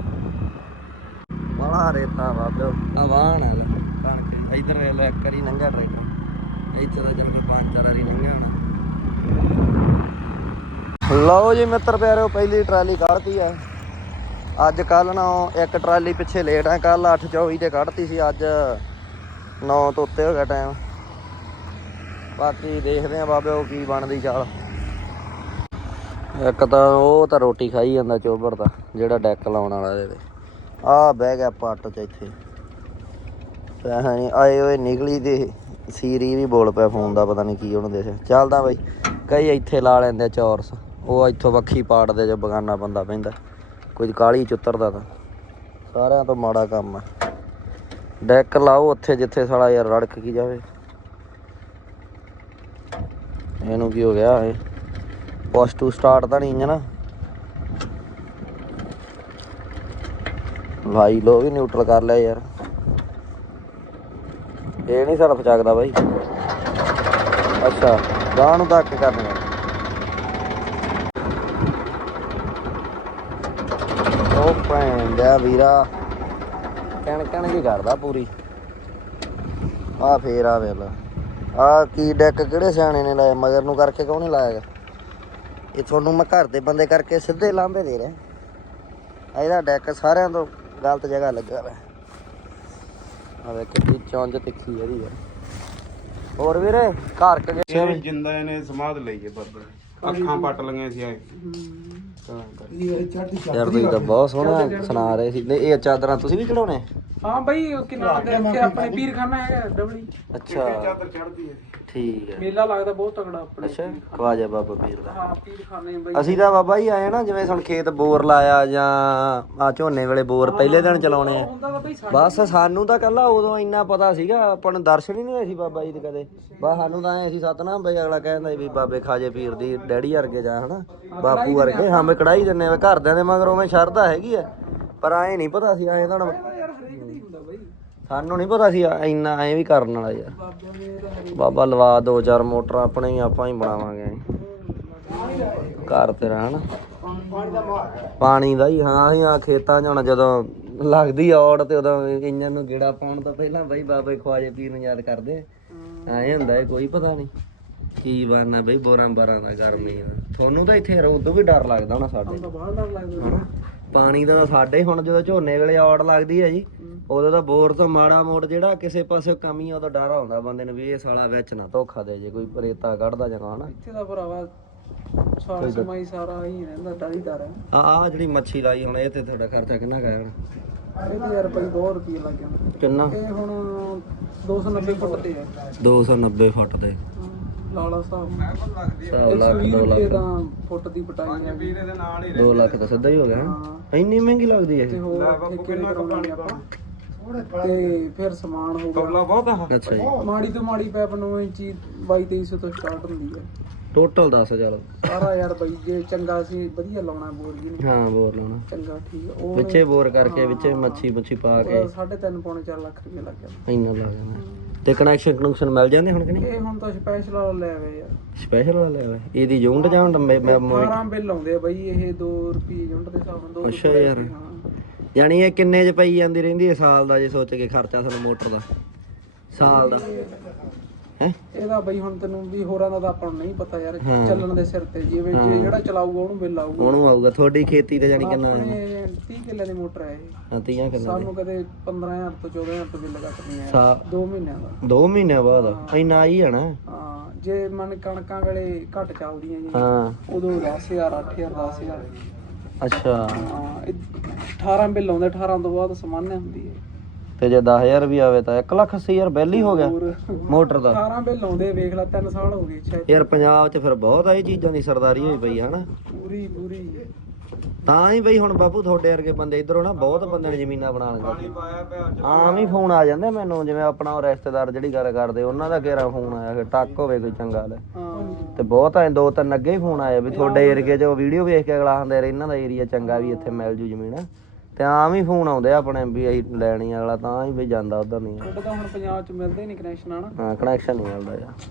ਬੜਾ ਰੇਤਾ ਬਾਬਿਓ ਆ ਵਾਹਣ ਹੈ ਕਣਕ। ਇਧਰ ਵੇਖ ਲਓ, ਇੱਕ ਵਾਰੀ ਲੰਘਿਆ ਟਰੈਕਟਰ। ਇੱਥੇ ਤਾਂ ਜੰਮੀ ਪੰਜ ਚਾਰ ਵਾਰੀ ਲੰਘਿਆ ਹੋਣਾ। ਲਓ ਜੀ ਮਿੱਤਰ ਪਿਆਰਿਓ ਪਹਿਲੀ ਟਰਾਲੀ ਕੱਢਤੀ ਆ। ਅੱਜ ਕੱਲ ਨਾ ਇੱਕ ਟਰਾਲੀ ਪਿੱਛੇ ਲੇਟ ਆ ਕੱਲ 8:24 ਤੇ ਕੱਢਤੀ ਸੀ, ਅੱਜ 9 ਤੋਂ ਉੱਤੇ ਹੋ ਗਿਆ ਟਾਈਮ ਬਾਕੀ ਦੇਖਦੇ ਆ ਬਾਬੇ ਉਹ ਕੀ ਬਣਦੀ ਚਾਲ। ਇੱਕ ਤਾਂ ਉਹ ਤਾਂ ਰੋਟੀ ਖਾਈ ਜਾਂਦਾ ਚੋਬਰ ਦਾ, ਜਿਹੜਾ ਡੈਕ ਲਾਉਣ ਵਾਲਾ ਇਹਦੇ। ਆ ਬਹਿ ਗਿਆ ਪੱਟ ਚ ਇੱਥੇ। ਪੈਸਾ ਨਹੀਂ ਆਏ ਓਏ ਨਿਕਲੀ ਤੇ ਸੀਰੀ ਵੀ ਬੋਲ ਪਿਆ ਫੋਨ ਦਾ, ਪਤਾ ਨਹੀਂ ਕੀ ਉਹਨੂੰ ਦੇਖ। ਚੱਲਦਾ ਬਾਈ, ਕਈ ਇੱਥੇ ਲਾ ਲੈਂਦੇ ਆ ਚੌਰਸ, ਉਹ ਇੱਥੋਂ ਵੱਖੀ ਪਾੜਦੇ ਜੇ ਬਗਾਨਾ ਬੰਦਾ ਪੈਂਦਾ ਕੋਈ ਕਾਲੀ ਉਤਰਦਾ ਤਾਂ। ਸਾਰਿਆਂ ਤੋਂ ਮਾੜਾ ਕੰਮ ਆ। ਡੈਕ ਲਾਓ ਉੱਥੇ ਜਿੱਥੇ ਸਾਲਾ ਯਾਰ ਰੜਕ ਕੀ ਜਾਵੇ। ਇਹਨੂੰ ਕੀ ਹੋ ਗਿਆ ਇਹ? ਪੁਸ਼ ਟੂ ਸਟਾਰਟ ਤਾਂ ਨਹੀਂ ਇੰਜਨ ਲਾਈ ਲੋ ਵੀ ਨਿਊਟਰਲ ਕਰ ਲਿਆ ਯਾਰ। ਇਹ ਨਹੀਂ ਸਰਫ ਚੱਕਦਾ ਬਾਈ। ਅੱਛਾ ਗਾਂ ਨੂੰ ਧੱਕ ਕਰਨਾ ਉਹ ਭੈਣ ਦਾ ਵੀਰਾ। ਕਣ ਕਣ ਕੀ ਕਰਦਾ ਪੂਰੀ। ਆ ਫੇਰ ਆ ਵੇਲਾ ਆ ਕੀ ਡੈਕ ਕਿਹੜੇ ਸਿਆਣੇ ਨੇ ਲਾਇਆ ਮਗਰ ਨੂੰ ਕਰਕੇ ਕੌਣ ਨਹੀਂ ਲਾਇਆ? ਇਹ ਤੁਹਾਨੂੰ ਮੈਂ ਘਰ ਦੇ ਬੰਦੇ ਕਰਕੇ ਸਿੱਧੇ ਲਾਂਭੇ ਦੇ ਰਿਹਾ। ਇਹਦਾ ਡੈਕ ਸਾਰਿਆਂ ਤੋਂ ਗਲਤ ਜਗ੍ਹਾ ਲੱਗਾ ਵਾ। ਆ ਵੇ ਕਿੱਡੀ ਚੌਂਜ ਤਿੱਖੀ ਇਹਦੀ ਯਾਰ ਹੋਰ ਵੀਰੇ ਘਰ ਕੇ ਜਿੰਦਾ ਇਹਨੇ ਸਮਾਧ ਲਈ ਹੈ ਬੱਬਰ ਅੱਖਾਂ ਪੱਟ ਲਈਆਂ ਸੀ ਐ ਯਾਰ ਤੁਸੀਂ ਤਾਂ ਬਹੁਤ ਸੋਹਣਾ ਸੁਣਾ ਰਹੇ ਸੀ। ਨਹੀਂ ਇਹ ਚਾਦਰਾਂ ਤੁਸੀਂ ਵੀ ਚੜਾਉਣੇ ਹਾਂ ਬਈ ਉਹ ਕਿੰਨਾ ਦੇ ਇੱਥੇ ਆਪਣੇ ਪੀਰਖਾਨਾ ਹੈਗਾ ਡਬਲੀ। ਅੱਛਾ। ਚਾਦਰ ਚੜਦੀ ਹੈ ਠੀਕ ਹੈ ਮੇਲਾ ਲੱਗਦਾ ਬਹੁਤ ਤਗੜਾ ਆਪਣੇ ਅੱਛਾ ਖਵਾਜਾ ਬਾਬਾ ਪੀਰ ਦਾ। ਹਾਂ ਪੀਰਖਾਨੇ ਬਈ। ਅਸੀਂ ਤਾਂ ਬਾਬਾ ਜੀ ਆਏ ਨਾ ਜਿਵੇਂ ਹੁਣ ਖੇਤ ਬੋਰ ਲਾਇਆ ਜਾਂ ਆ ਝੋਨੇ ਵੇਲੇ ਬੋਰ ਪਹਿਲੇ ਦਿਨ ਚਲਾਉਣੇ ਆ। ਹੁੰਦਾ ਤਾਂ ਬਈ ਸਾਡੇ ਬਸ ਸਾਨੂੰ ਤਾਂ ਕੱਲਾ ਉਦੋਂ ਇੰਨਾ ਪਤਾ ਸੀਗਾ ਆਪਾਂ ਨੂੰ ਦਰਸ਼ਨ ਹੀ ਨਹੀਂ ਹੋਏ ਸੀ ਬਾਬਾ ਜੀ ਦੇ ਕਦੇ। ਬਸ ਸਾਨੂੰ ਤਾਂ ਐ ਸੀ ਸਤਨਾਮ ਬਈ ਅਗਲਾ ਕਹਿੰਦਾ ਵੀ ਬਾਬੇ ਖਾਜੇ ਪੀਰ ਦੀ ਡੈਡੀ ਵਰਗੇ ਜਾ ਹਨਾ ਬਾਪੂ ਵਰਗੇ। ਹਾਂ ਮੈਂ ਕੜਾਈ ਦਿੰਨੇ ਆ ਘਰਦਿਆਂ ਦੇ ਮਗਰ ਉਵੇਂ ਸ਼ਰਧਾ ਹੈਗੀ ਆ। ਪਰ ਐ ਨਹੀਂ ਪਤਾ ਸੀ ਐ ਤਾਂ ਬਈ ਸਾਨੂੰ ਨਹੀਂ ਪਤਾ ਸੀ ਇੰਨਾ ਐ ਵੀ ਕਰਨ ਵਾਲਾ ਯਾਰ। ਤਾਂ ਬਾਬਾ ਲਵਾ ਦੋ ਚਾਰ ਮੋਟਰਾਂ ਆਪਣੇ ਹੀ ਆਪਾਂ ਹੀ ਬਣਾਵਾਂਗੇ। ਘਰ ਤੇਰਾ ਹਨਾ ਪਾਣੀ ਦਾ ਹੀ ਹਾਂ ਆ ਖੇਤਾਂ 'ਚ ਹੁਣ ਜਦੋਂ ਲੱਗਦੀ ਔੜ ਤੇ ਉਦੋਂ ਇੰਜਨ ਨੂੰ ਗੇੜਾ ਪਾਉਣ ਤੋਂ ਪਹਿਲਾਂ ਬਈ ਬਾਬੇ ਖਵਾਜੇ ਪੀਰ ਨੂੰ ਯਾਦ ਕਰਦੇ। ਐ ਹੁੰਦਾ ਇਹ ਕੋਈ ਪਤਾ ਨਹੀਂ ਕੀ ਬਣਨਾ ਬਈ ਬੋਰਾਂ ਬਾਰਾਂ ਦਾ ਗਰਮੀ ਤੁਹਾਨੂੰ ਤਾਂ ਇੱਥੇ ਰੋਦ ਤੋਂ ਵੀ ਡਰ ਲੱਗਦਾ ਹੋਣਾ ਸਾਡੇ ਤਾਂ। ਪਾਣੀ ਦਾ ਤਾਂ ਸਾਡੇ ਹੁਣ ਜਦੋਂ ਝੋਨੇ ਵੇਲੇ ਔੜ ਲੱਗਦੀ ਹੈ ਜੀ ਉਦੋਂ ਤਾਂ ਬੋਰ ਤੋਂ ਮਾੜਾ ਮੋੜ ਜਿਹੜਾ ਕਿਸੇ ਪਾਸੇ ਕਮੀ ਆ ਉਹਦਾ ਡਰ ਆਉਂਦਾ ਬੰਦੇ ਨੂੰ ਵੀ ਇਹ ਸਾਲਾ ਵਿੱਚ ਨਾ ਧੋਖਾ ਦੇ ਜੇ ਕੋਈ ਰੇਤਾ ਕੱਢਦਾ ਜਾਂ ਹਨਾ? ਇੱਥੇ ਦਾ ਭਰਾਵਾ ਸਾਰਾ ਸਮਾਈ ਸਾਰਾ ਹੀ ਰਹਿੰਦਾ ਡਰ ਹੀ ਆ ਆ ਜਿਹੜੀ ਮੱਛੀ ਲਾਈ ਹੁਣ ਇਹ ਤੇ ਤੁਹਾਡਾ ਖਰਚਾ ਕਿੰਨਾ ਕਾਇਆ ਹੁਣ? ਇਹ ਤੇ ਯਾਰ ਬਈ ਬਹੁਤ ਰੁਪਏ ਲੱਗ ਜਾਂਦੇ ਕਿੰਨਾ? ਇਹ ਹੁਣ 290 ਫੁੱਟ ਤੇ ਹੈ। 290 ਫੁੱਟ ਦੇ ਹਾਂ, ਲਾਲਾ ਸਾਹਿਬ ਲੱਖ 2 ਲੱਖ। ਦਾ ਫੁੱਟ ਦੀ ਪਟਾਈ ਹੈ ਵੀਰੇ ਦੇ ਨਾਲ ਹੀ 2 ਲੱਖ ਤਾਂ ਸਿੱਧਾ ਹੀ ਹੋ ਗਿਆ ਹਾਂ। ਇੰਨੀ ਮਹਿੰਗੀ ਲੱਗਦੀ ਤੇ ਇਹ? ਹੋਰ ਠੇਕੇ ਦੇ ਕਰਾਉਣੇ ਆਪਾਂ? ਤੇ ਫਿਰ ਸਮਾਨ ਹੋ ਗਿਆ। ਬਹੁਤ ਆ। ਅੱਛਾ ਜੀ। ਮਾੜੀ ਤੋਂ ਮਾੜੀ ਪੈਪ 9 ਇੰਚੀ 22 2300 ਤੋਂ ਸਟਾਰਟ ਹੁੰਦੀ ਹੈ ਟੋਟਲ 10 ਚੱਲ ਸਾਰਾ ਯਾਰ ਬਈ ਜੇ ਚੰਗਾ ਸੀ ਵਧੀਆ ਲਾਉਣਾ ਬੋਰ ਜੀ ਨੇ ਹਾਂ ਬੋਰ ਲਾਉਣਾ। ਚੰਗਾ ਠੀਕ ਆ। ਉਹ ਵਿੱਚੇ ਬੋਰ ਕਰਕੇ ਵਿੱਚੇ ਮੱਛੀ ਮੁੱਛੀ ਪਾ ਕੇ। ਸਾਢੇ ਤਿੰਨ ਪੌਣੇ 4 ਲੱਖ ਰੁਪਏ ਲੱਗ ਗਿਆ। ਇੰਨਾ ਲੱਗ ਜਾਂਦਾ ਤੇ ਕਨੈਕਸ਼ਨ ਕਨੈਕਸ਼ਨ ਮਿਲ ਜਾਂਦੇ ਹੁਣ ਕਿ ਨਹੀਂ? ਇਹ ਹੁਣ ਤਾਂ ਸਪੈਸ਼ਲ ਵਾਲਾ ਲੈ ਆਵੇ ਯਾਰ ਸਪੈਸ਼ਲ ਵਾਲਾ ਹੋਇਆ ਇਹਦੀ ਯੂਨਿਟ ਜਾਂ ਹੁਣ ਮੈਂ ਮੈਂ- ਮੈਂ- 12 ਬਿੱਲ ਆਉਂਦੇ ਆ ਬਈ ਇਹ 2 ਰੁਪਏ ਯੂਨਿਟ ਦੇ ਹਿਸਾਬ ਨਾਲ 2 ਅੱਛਾ ਯਾਰ। ਯਾਨੀ ਇਹ ਕਿੰਨੇ ਚ ਪਈ ਜਾਂਦੀ ਰਹਿੰਦੀ ਹੈ ਸਾਲ ਦਾ ਜੇ ਸੋਚ ਕੇ ਖਰਚਾ ਸਾਨੂੰ ਮੋਟਰ ਦਾ? ਸਾਲ ਦਾ। ਹੈ? ਇਹਦਾ ਬਈ ਹੁਣ ਤੈਨੂੰ ਵੀ ਹੋਰਾਂ ਦਾ ਤਾਂ ਆਪਾਂ ਨੂੰ ਨਹੀਂ ਪਤਾ ਯਾਰ ਹਾਂ। ਚੱਲਣ ਦੇ ਸਿਰ ਤੇ ਜਿਵੇਂ ਜੇ ਜਿਹੜਾ ਚਲਾਊਗਾ ਉਹਨੂੰ ਬਿੱਲ ਆਊਗਾ। ਉਹਨੂੰ ਆਊਗਾ ਤੁਹਾਡੀ ਖੇਤੀ ਤੇ ਜਾਨੀ ਕਿੰਨਾ ਆਪਣੇ 30 ਕਿੱਲੇ ਦੀ ਮੋਟਰ ਹੈ ਇਹ। ਹਾਂ ਤੀਆਂ ਕਿੰਨਾ ਸਾਨੂੰ ਕਦੇ 15000 ਤੋਂ 14000 ਤੋਂ ਬਿੱਲ ਕੱਟਣੀ ਹੈ। ਸਾ 2 ਮਹੀਨਿਆਂ ਦਾ। 2 ਮਹੀਨਿਆਂ ਬਾਅਦ? ਇੰਨਾ ਹੀ ਹੈ ਨਾ? ਹਾਂ ਜੇ ਮਨ ਕਣਕਾਂ ਵੇਲੇ ਘੱਟ ਚੱਲਦੀਆਂ ਜੀ ਹਾਂ। ਉਦੋਂ 10000 8000 10000 ਅੱਛਾ। ਹਾਂ ਇਹ 18 ਬਿੱਲ ਆਉਂਦੇ 18 ਤੋਂ ਬਾਅਦ ਸਮਾਨਿਆ ਹੁੰਦੀ ਹੈ। ਤੇ ਜੇ 10000 ਵੀ ਆਵੇ ਤਾਂ 1 ਲੱਖ 80 ਹਜ਼ਾਰ ਬਿੱਲ ਹੀ ਹੋ ਗਿਆ ਹੋਰ। ਮੋਟਰ ਦਾ। 18 ਬਿੱਲ ਆਉਂਦੇ ਵੇਖ ਲੈ 3 ਸਾਲ ਹੋ ਗਏ ਸ਼ਾਇਦ ਯਾਰ ਪੰਜਾਬ 'ਚ ਫਿਰ ਬਹੁਤ ਆ ਇਹ ਚੀਜ਼ਾਂ ਦੀ ਸਰਦਾਰੀ ਹੋਈ ਪਈ ਹੈ ਹਨਾ। ਪੂਰੀ ਪੂਰੀ। ਤਾਂ ਹੀ ਬਈ ਹੁਣ ਬਾਪੂ ਤੁਹਾਡੇ ਵਰਗੇ ਬੰਦੇ ਇਧਰੋਂ ਨਾ ਬਹੁਤ ਬੰਦੇ ਨੇ ਜ਼ਮੀਨਾਂ ਬਣਾ ਲਈਆਂ। ਪਾਇਆ ਪਿਆ ਆਮ ਹੀ ਫੋਨ ਆ ਜਾਂਦੇ ਮੈਨੂੰ ਜਿਵੇਂ ਆਪਣਾ ਉਹ ਰਿਸ਼ਤੇਦਾਰ ਜਿਹੜੀ ਗੱਲ ਕਰਦੇ ਉਹਨਾਂ ਦਾ ਕਿਹੜਾ ਫੋਨ ਆਇਆ ਕਿ ਟੱਕ ਹੋਵੇ ਕੋਈ ਚੰਗਾ ਲੈ। ਹਾਂ। ਤੇ ਬਹੁਤ ਐ ਦੋ ਤਿੰਨ ਅੱਗੇ ਹੀ ਫੋਨ ਆਏ ਵੀ ਤੁਹਾਡੇ ਏਰੀਏ 'ਚ ਵੀਡੀਓ ਵੇਖ ਕੇ ਅਗਲਾ ਹੁੰਦਾ ਯਾਰ ਇਹਨਾਂ ਦਾ ਏਰੀਆ ਚੰਗਾ ਵੀ ਇੱਥੇ ਮਿਲ ਜੂ ਜ਼ਮੀਨ। ਤੇ ਆਮ ਹੀ ਫੋਨ ਆਉਂਦੇ ਆ ਆਪਣੇ ਵੀ ਅਸੀਂ ਲੈਣੀ ਆ ਅਗਲਾ ਤਾਂ ਹੀ ਵੀ ਜਾਂਦਾ ਉਧਰ ਨਹੀਂ। ਤੁਹਾਡੇ ਤਾਂ ਹੁਣ ਪੰਜਾਬ 'ਚ ਮਿਲਦੇ ਨਹੀਂ ਕਨੈਕਸ਼ਨ ਹਨਾ? ਹਾਂ ਕਨੈਕਸ਼ਨ ਨਹੀਂ ਮਿਲਦਾ ਯਾਰ।